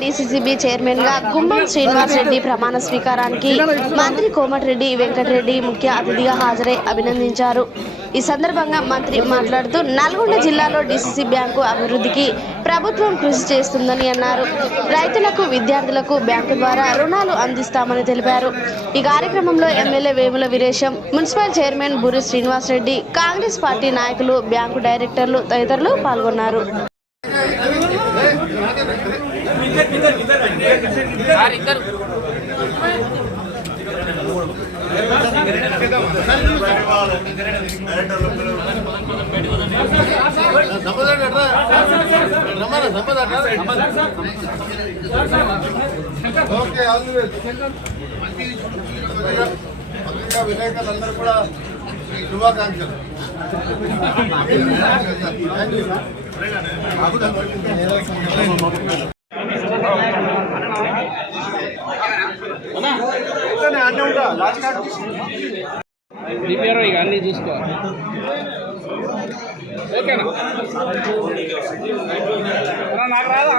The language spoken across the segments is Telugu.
డీసీసీబీ చైర్మన్ గా గుమ్మం శ్రీనివాస్ రెడ్డి ప్రమాణ స్వీకారానికి మంత్రి కోమటిరెడ్డి వెంకటరెడ్డి ముఖ్య అతిథిగా హాజరై అభినందించారు. ఈ సందర్భంగా మంత్రి మాట్లాడుతూ నల్గొండ జిల్లాలో డీసీసీ బ్యాంకు అభివృద్ధికి ప్రభుత్వం కృషి చేస్తుందని అన్నారు. రైతులకు, విద్యార్థులకు బ్యాంకు ద్వారా రుణాలు అందిస్తామని తెలిపారు. ఈ కార్యక్రమంలో MLA Vemula Veeresham, municipal chairman Burri Srinivas Reddy, Congress party నాయకులు, బ్యాంకు డైరెక్టర్లు తదితరులు పాల్గొన్నారు. వినాయకులందరూ కూడా శుభాకాంక్షలు. రిపేర్ ఇక అన్నీ చూసుకో. ఓకేనా? నాకు రాదా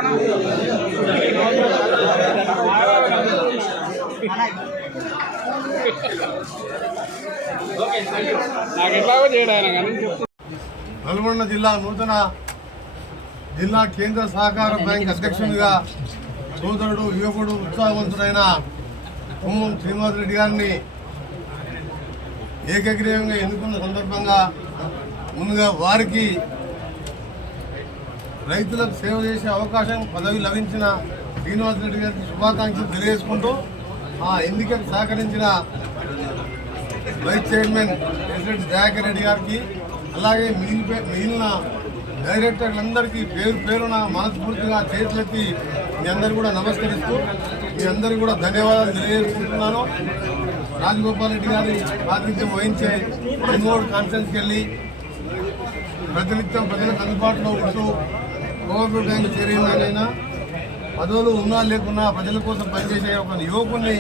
నాకు ఎట్లాగో చేయడానికి కానీ. నల్గొండ జిల్లా నూతన జిల్లా కేంద్ర సహకార బ్యాంక్ అధ్యక్షునిగా సోదరుడు, యువకుడు, ఉత్సాహవంతుడైన గుమ్మం శ్రీనివాస్ రెడ్డి గారిని ఏకగ్రీవంగా ఎన్నుకున్న సందర్భంగా ముందుగా వారికి రైతులకు సేవ చేసే అవకాశం పదవి లభించిన శ్రీనివాస్ రెడ్డి గారికి శుభాకాంక్షలు తెలియజేసుకుంటూ ఆ ఎన్నికకు సహకరించిన vice chairman president Dayakar Reddy గారికి, అలాగే మిగిలిన డైరెక్టర్లందరికీ పేరు పేరున మనస్ఫూర్తిగా చేతులెత్తి మీ అందరూ కూడా నమస్కరిస్తూ మీ అందరికీ కూడా ధన్యవాదాలు తెలియజేసుకుంటున్నాను. రాజగోపాల్ రెడ్డి గారి ప్రాతినిధ్యం వహించే ఎన్మోడ్ కాన్ఫరెన్స్కి వెళ్ళి ప్రతినిత్యం ప్రజలకు అందుబాటులో ఉంటూ కోఆపరేటివ్ బ్యాంక్ చైర్మన్ అయినా పదవులు ఉన్నా లేకున్నా ప్రజల కోసం పనిచేసే ఒక యువకుని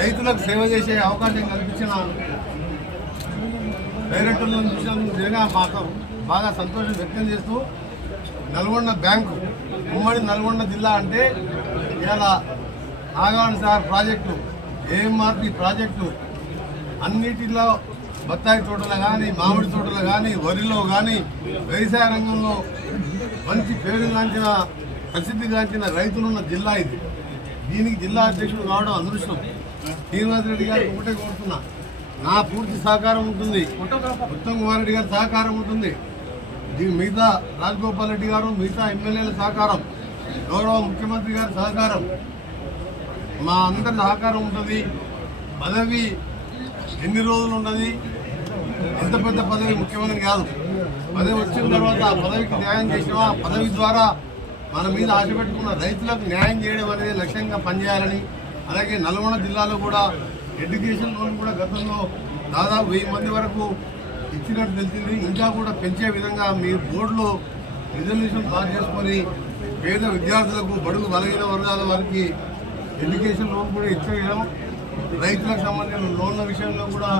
రైతులకు సేవ చేసే అవకాశం కల్పించిన డైరెక్టర్లను చూసినా మాకు బాగా సంతోషం వ్యక్తం చేస్తూ నల్గొండ బ్యాంకు ఉమ్మడి నల్గొండ జిల్లా అంటే ఇలా Nagarjuna Sagar project, AMRP project అన్నిటిలో బత్తాయి తోటలు కానీ, మామిడి తోటలు కానీ, వరిలో కానీ వ్యవసాయ రంగంలో మంచి పేరుగాంచిన ప్రసిద్ధిగాంచిన రైతులున్న జిల్లా ఇది. దీనికి జిల్లా అధ్యక్షుడు కావడం అదృష్టం. శ్రీనివాస్ రెడ్డి గారికి ఒకటే కోరుతున్నా, నా పూర్తి సహకారం ఉంటుంది, ఉత్తమ్ కుమార్ రెడ్డి గారి సహకారం ఉంటుంది, మిగతా రాజగోపాల్ రెడ్డి గారు, మిగతా ఎమ్మెల్యేల సహకారం, గౌరవ ముఖ్యమంత్రి గారి సహకారం, మా అందరి సహకారం ఉంటుంది. పదవి ఎన్ని రోజులు ఉన్నది, ఎంత పెద్ద పదవి ముఖ్యమంత్రి కాదు. పదవి వచ్చిన తర్వాత ఆ పదవికి న్యాయం చేసినా, ఆ పదవి ద్వారా మన మీద ఆశ పెట్టుకున్న రైతులకు న్యాయం చేయడం అనేది లక్ష్యంగా పనిచేయాలని, అలాగే నల్గొండ జిల్లాలో కూడా ఎడ్యుకేషన్ లోన్ కూడా గతంలో దాదాపు 1000 మంది వరకు ఇచ్చినట్టు తెలిసింది. ఇంకా కూడా పెంచే విధంగా మీ బోర్డులో రిజల్యూషన్ పాస్ చేసుకొని పేద విద్యార్థులకు, బడుగు బలహీన వర్గాల వారికి ఎడ్యుకేషన్ లోన్ కూడా ఇచ్చేయడం, రైతులకు సంబంధించిన లోన్ల విషయంలో కూడా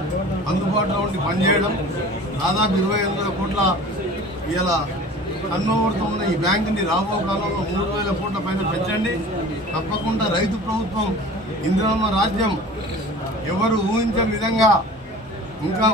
అందుబాటులో ఉండి పనిచేయడం, దాదాపు 28,000 కోట్ల ఇలా టర్నోవర్తో ఉన్న ఈ బ్యాంకుని రాబో కాలంలో 3,000 కోట్ల పైన పెంచండి. తప్పకుండా రైతు ప్రభుత్వం, ఇందిరమ్మ రాజ్యం ఎవరు ఊహించని విధంగా ఇంకా